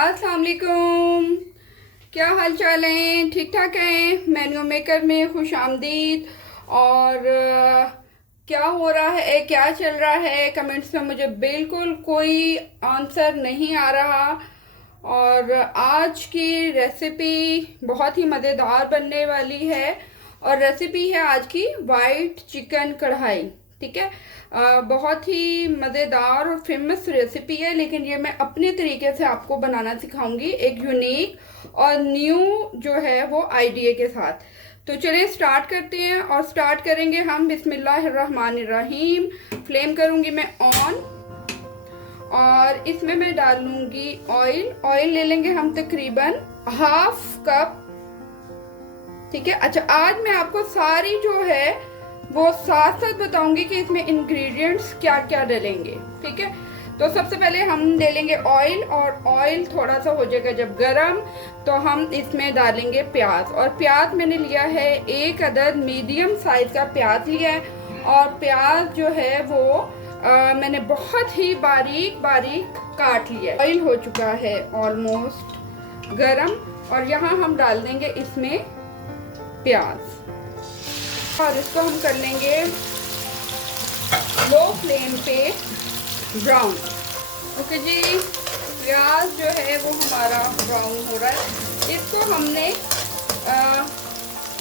अस्सलाम वालेकुम। क्या हाल चाल है? ठीक ठाक हैं? मैन्यू मेकर में खुश आमदीद। और क्या हो रहा है, क्या चल रहा है, कमेंट्स में मुझे बिल्कुल कोई आंसर नहीं आ रहा। और आज की रेसिपी बहुत ही मज़ेदार बनने वाली है। और रेसिपी है आज की वाइट चिकन कढ़ाई। ठीक है, बहुत ही मज़ेदार और फेमस रेसिपी है, लेकिन ये मैं अपने तरीके से आपको बनाना सिखाऊंगी, एक यूनिक और न्यू जो है वो आइडिया के साथ। तो चलिए स्टार्ट करते हैं। और स्टार्ट करेंगे हम बिस्मिल्लाहिर्रहमानिर्रहीम। फ्लेम करूंगी मैं ऑन, और इसमें मैं डालूंगी ऑयल। ऑयल ले लेंगे हम तकरीबन हाफ कप। ठीक है, अच्छा आज मैं आपको सारी जो है वो साथ साथ बताऊंगी कि इसमें इंग्रेडिएंट्स क्या क्या डलेंगे। ठीक है, तो सबसे पहले हम ले लेंगे ऑयल, और ऑयल थोड़ा सा हो जाएगा जब गरम तो हम इसमें डालेंगे प्याज। और प्याज मैंने लिया है, एक अदद मीडियम साइज का प्याज लिया है। और प्याज जो है वो मैंने बहुत ही बारीक बारीक काट लिया है। ऑयल हो चुका है ऑलमोस्ट गरम, और यहाँ हम डाल देंगे इसमें प्याज, और इसको हम कर लेंगे लो फ्लेम पे ब्राउन। ओके जी, प्याज जो है वो हमारा ब्राउन हो रहा है। इसको हमने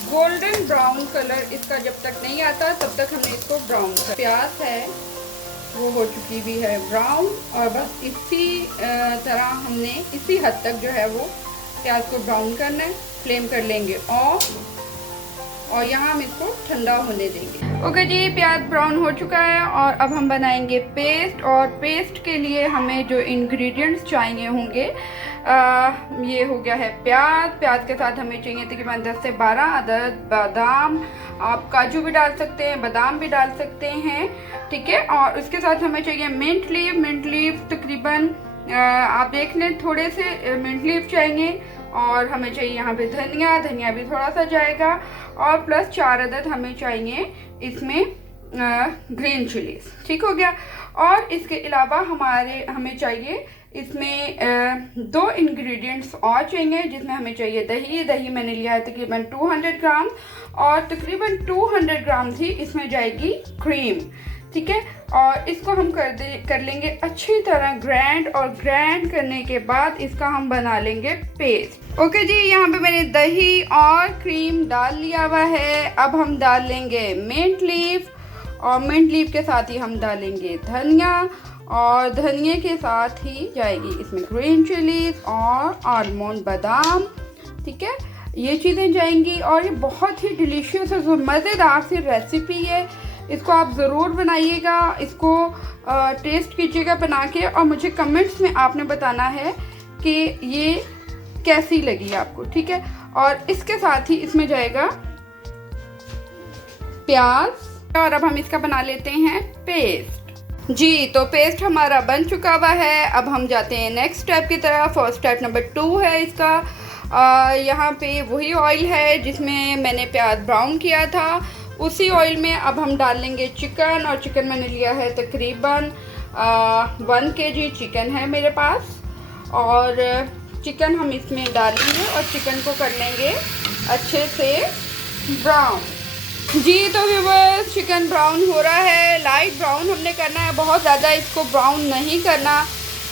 गोल्डन ब्राउन कलर इसका जब तक नहीं आता तब तक हमने इसको ब्राउन कर। प्याज है वो हो चुकी भी है ब्राउन, और बस इसी तरह हमने इसी हद तक जो है वो प्याज को ब्राउन करना है। फ्लेम कर लेंगे ऑफ, और यहाँ हम इसको ठंडा होने देंगे। ओके जी, प्याज ब्राउन हो चुका है, और अब हम बनाएंगे पेस्ट। और पेस्ट के लिए हमें जो इंग्रेडिएंट्स चाहिए होंगे, ये हो गया है प्याज। प्याज के साथ हमें चाहिए तकरीबन 10 से 12 अदद बादाम। आप काजू भी डाल सकते हैं, बादाम भी डाल सकते हैं। ठीक है, और उसके साथ हमें चाहिए मिंट लीफ। मिंट लीफ तकरीबन आप देख लें, थोड़े से मिंट लीफ चाहिए। और हमें चाहिए यहाँ पे धनिया, धनिया भी थोड़ा सा जाएगा। और प्लस 4 अदद हमें चाहिए इसमें ग्रीन चिलीज। ठीक हो गया। और इसके अलावा हमें चाहिए इसमें 2 इंग्रेडिएंट्स और चाहिए, जिसमें हमें चाहिए दही। दही मैंने लिया है तकरीबन 200 ग्राम, और तकरीबन 200 ग्राम थी इसमें जाएगी क्रीम। ठीक है, और इसको हम कर लेंगे अच्छी तरह ग्राइंड, और ग्राइंड करने के बाद इसका हम बना लेंगे पेस्ट। ओके जी, यहाँ पे मैंने दही और क्रीम डाल लिया हुआ है। अब हम डाल लेंगे मिंट लीफ, और मिंट लीफ के साथ ही हम डालेंगे धनिया, और धनिया के साथ ही जाएगी इसमें ग्रीन चिलीज और आलमंड बादाम। ठीक है, ये चीज़ें जाएंगी, और ये बहुत ही डिलीशियस और मज़ेदार सी रेसिपी है। इसको आप ज़रूर बनाइएगा, इसको टेस्ट कीजिएगा बना के, और मुझे कमेंट्स में आपने बताना है कि ये कैसी लगी आपको। ठीक है, और इसके साथ ही इसमें जाएगा प्याज, और अब हम इसका बना लेते हैं पेस्ट। जी, तो पेस्ट हमारा बन चुका हुआ है। अब हम जाते हैं नेक्स्ट स्टेप की तरफ, और स्टेप नंबर 2 है इसका। यहाँ पे वही ऑयल है जिसमें मैंने प्याज ब्राउन किया था, उसी ऑयल में अब हम डाल लेंगे चिकन। और चिकन मैंने लिया है तकरीबन 1 kg चिकन है मेरे पास, और चिकन हम इसमें डालेंगे और चिकन को कर लेंगे अच्छे से ब्राउन। जी, तो व्यूअर्स चिकन ब्राउन हो रहा है, लाइट ब्राउन हमने करना है, बहुत ज़्यादा इसको ब्राउन नहीं करना।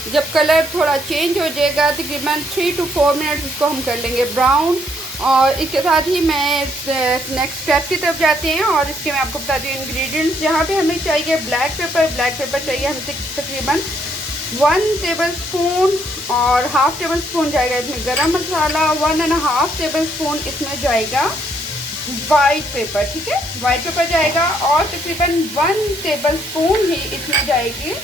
जब कलर थोड़ा चेंज हो जाएगा तकरीबन 3 to 4 मिनट्स इसको हम कर लेंगे ब्राउन। और इसके साथ ही मैं नेक्स्ट स्टेप की तरफ जाते हैं, और इसके मैं आपको बताती हूँ इंग्रेडिएंट्स। यहाँ पे हमें चाहिए ब्लैक पेपर। ब्लैक पेपर चाहिए हमें तकरीबन 1 टेबल स्पून, और हाफ टेबल स्पून जाएगा इसमें गरम मसाला। 1.5 टेबल स्पून इसमें जाएगा वाइट पेपर। ठीक है, वाइट पेपर जाएगा, और तकरीबन 1 टेबल स्पून ही इसमें जाएगी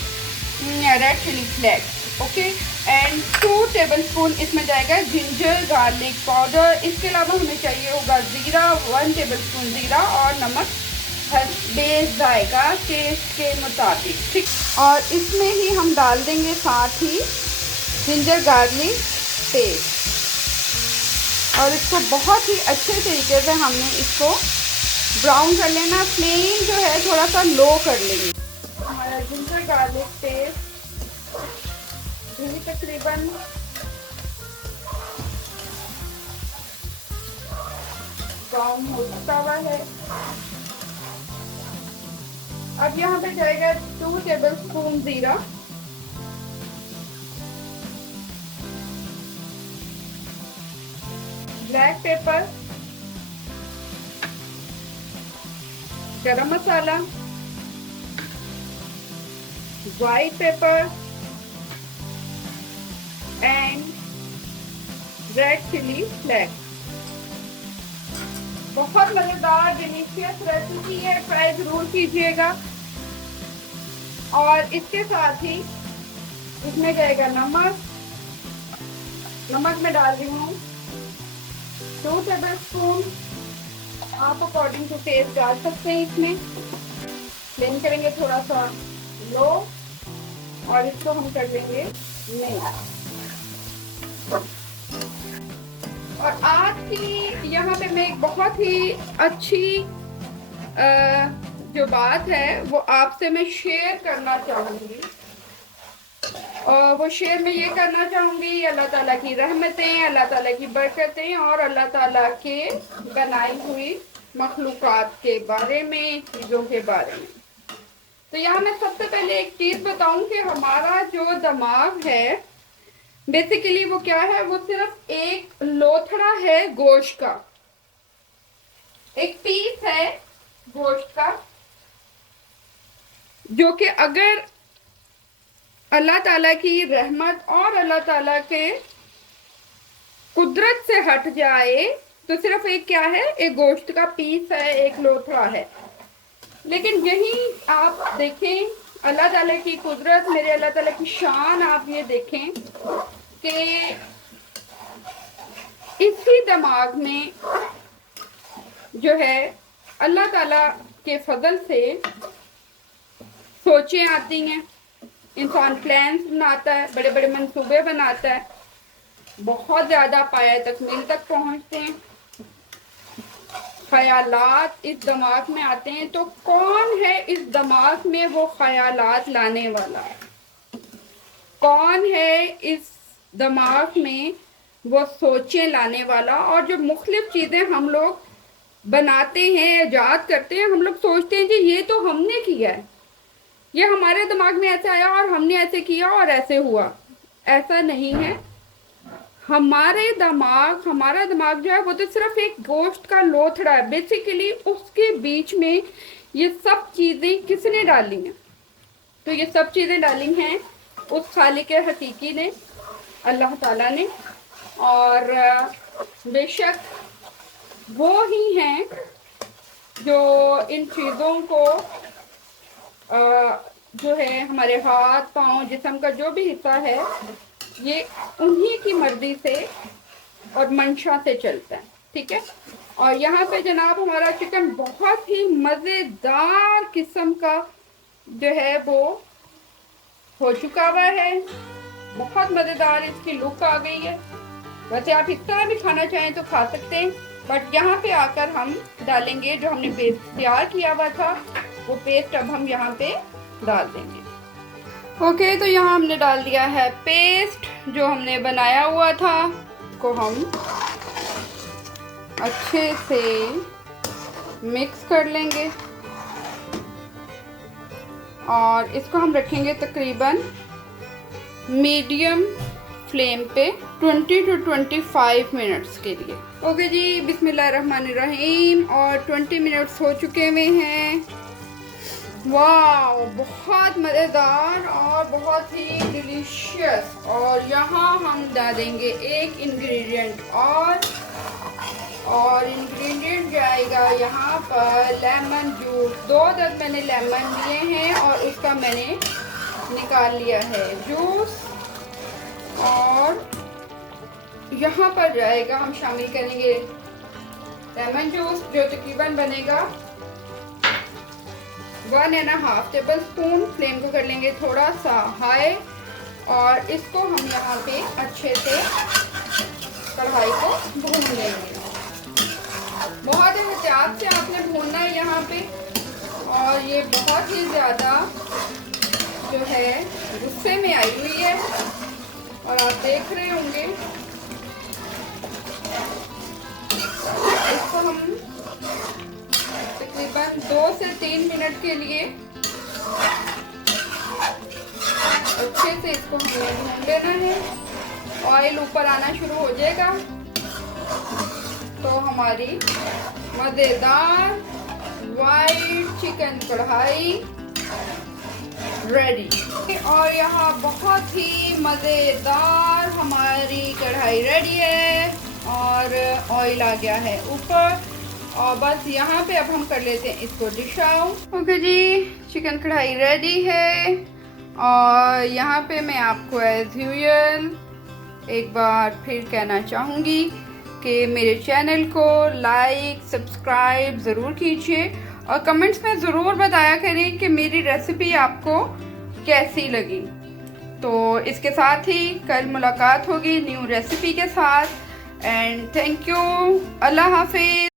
red chilli flakes. Okay, and 2 tablespoon इसमें जाएगा जिंजर गार्लिक पाउडर। इसके अलावा हमें चाहिए होगा ज़ीरा, 1 टेबल स्पून ज़ीरा, और नमक बेस जाएगा टेस्ट के मुताबिक। ठीक, और इसमें ही हम डाल देंगे साथ ही जिंजर गार्लिक पेस्ट, और इसको बहुत ही अच्छे तरीके से हमने इसको ब्राउन कर लेना। फ्लेम जो है थोड़ा सा लो कर लेंगे। हमारा जिंजर गार्लिक पेस्ट भी तकरीबन ब्राउन हो चुका हुआ है। अब यहाँ पे जाएगा 2 टेबलस्पून जीरा, black pepper, garam masala, white pepper and red chilli flakes. बहुत मजेदार डिलीशियस रेसिपी है, ट्राई जरूर कीजिएगा। और इसके साथ ही इसमें जाएगा नमक। नमक मैं डाल रही हूँ 2 टेबलस्पून, आप अकॉर्डिंग टू टेस्ट डाल सकते हैं। इसमें फ्लेम करेंगे थोड़ा सा लो और इसको हम कर देंगे मिक्स। और आज की यहाँ पे मैं एक बहुत ही अच्छी जो बात है वो आपसे मैं शेयर करना चाहूँगी। और वो शेयर मैं ये करना चाहूँगी, अल्लाह ताला की रहमतें, अल्लाह ताला की बरकतें और अल्लाह ताला के बनाई हुई मखलूक़ात के बारे में, चीज़ों के बारे में। तो यहाँ मैं सबसे पहले एक चीज़ बताऊँ कि हमारा जो दिमाग है बेसिकली वो क्या है, वो सिर्फ एक लोथड़ा है गोश्त का, एक पीस है गोश्त का, जो कि अगर अल्लाह ताला की रहमत और अल्लाह ताला के कुदरत से हट जाए तो सिर्फ एक क्या है, एक गोश्त का पीस है, एक लोथड़ा है। लेकिन यही आप देखें अल्लाह ताला की कुदरत, मेरे अल्लाह ताला की शान, आप ये देखें कि इसी दिमाग में जो है अल्लाह ताला के फजल से सोचें आती हैं, इंसान प्लान्स बनाता है, बड़े बड़े मंसूबे बनाता है, बहुत ज़्यादा पाया तकमील तक पहुंचते हैं, ख्यालात इस दिमाग में आते हैं। तो कौन है इस दिमाग में वो ख्यालात लाने वाला, कौन है इस दिमाग में वो सोचें लाने वाला? और जो मुख्तलिफ चीज़ें हम लोग बनाते हैं, ईजाद करते हैं, हम लोग सोचते हैं कि ये तो हमने किया है, ये हमारे दिमाग में ऐसे आया और हमने ऐसे किया और ऐसे हुआ। ऐसा नहीं है। हमारा दिमाग जो है वो तो सिर्फ एक गोश्त का लोथड़ा है। बेसिकली उसके बीच में ये सब चीज़ें किसने डाली हैं? तो ये सब चीज़ें डाली हैं उस खालिक हकीकी ने, अल्लाह ताला ने। और बेशक वो ही हैं जो इन चीज़ों को जो है हमारे हाथ पाँव जिस्म का जो भी हिस्सा है ये उन्हीं की मर्जी से और मंशा से चलता है, ठीक है। और यहाँ पे जनाब हमारा चिकन बहुत ही मज़ेदार किस्म का जो है वो हो चुका हुआ है, बहुत मज़ेदार इसकी लुक आ गई है। वैसे आप इस तरह भी खाना चाहें तो खा सकते हैं, बट यहाँ पे आकर हम डालेंगे जो हमने पेस्ट तैयार किया हुआ था, वो पेस्ट अब हम यहाँ पे डाल देंगे। ओके, तो यहाँ हमने डाल दिया है पेस्ट जो हमने बनाया हुआ था, को हम अच्छे से मिक्स कर लेंगे और इसको हम रखेंगे तकरीबन मीडियम फ्लेम पे 20 to 25 मिनट्स के लिए। ओके जी, बिस्मिल्लाहिर्रहमानिर्रहीम। और 20 मिनट्स हो चुके हुए हैं। वाह, बहुत मज़ेदार और बहुत ही डिलीशियस। और यहाँ हम डालेंगे एक इंग्रेडिएंट और इंग्रेडिएंट जाएगा यहाँ पर लेमन जूस। 2 अदद मैंने लेमन लिए हैं और उसका मैंने निकाल लिया है जूस। और यहाँ पर जाएगा, हम शामिल करेंगे लेमन जूस जो तकरीबन बनेगा 1.5 टेबल स्पून। फ्लेम को कर लेंगे थोड़ा सा हाई और इसको हम यहाँ पे अच्छे से कढ़ाई को भून लेंगे। बहुत एहतियात से आपने भूनना है यहाँ पे। और ये बहुत ही ज़्यादा जो है गुस्से में आई हुई है और आप देख रहे होंगे इसको हम तकरीबन 2 से 3 मिनट के लिए अच्छे से इसको हमें भून लेना है। ऑयल ऊपर आना शुरू हो जाएगा तो हमारी मज़ेदार वाइट चिकन कढ़ाई रेडी। और यहाँ बहुत ही मज़ेदार हमारी कढ़ाई रेडी है और ऑयल आ गया है ऊपर। और बस यहाँ पे अब हम कर लेते हैं इसको डिश आउट। ओके जी, चिकन कढ़ाई रेडी है। और यहाँ पे मैं आपको एज यूजुअल एक बार फिर कहना चाहूँगी कि मेरे चैनल को लाइक सब्सक्राइब ज़रूर कीजिए और कमेंट्स में ज़रूर बताया करें कि मेरी रेसिपी आपको कैसी लगी। तो इसके साथ ही कल मुलाकात होगी न्यू रेसिपी के साथ। एंड थैंक यू, अल्लाह हाफिज़।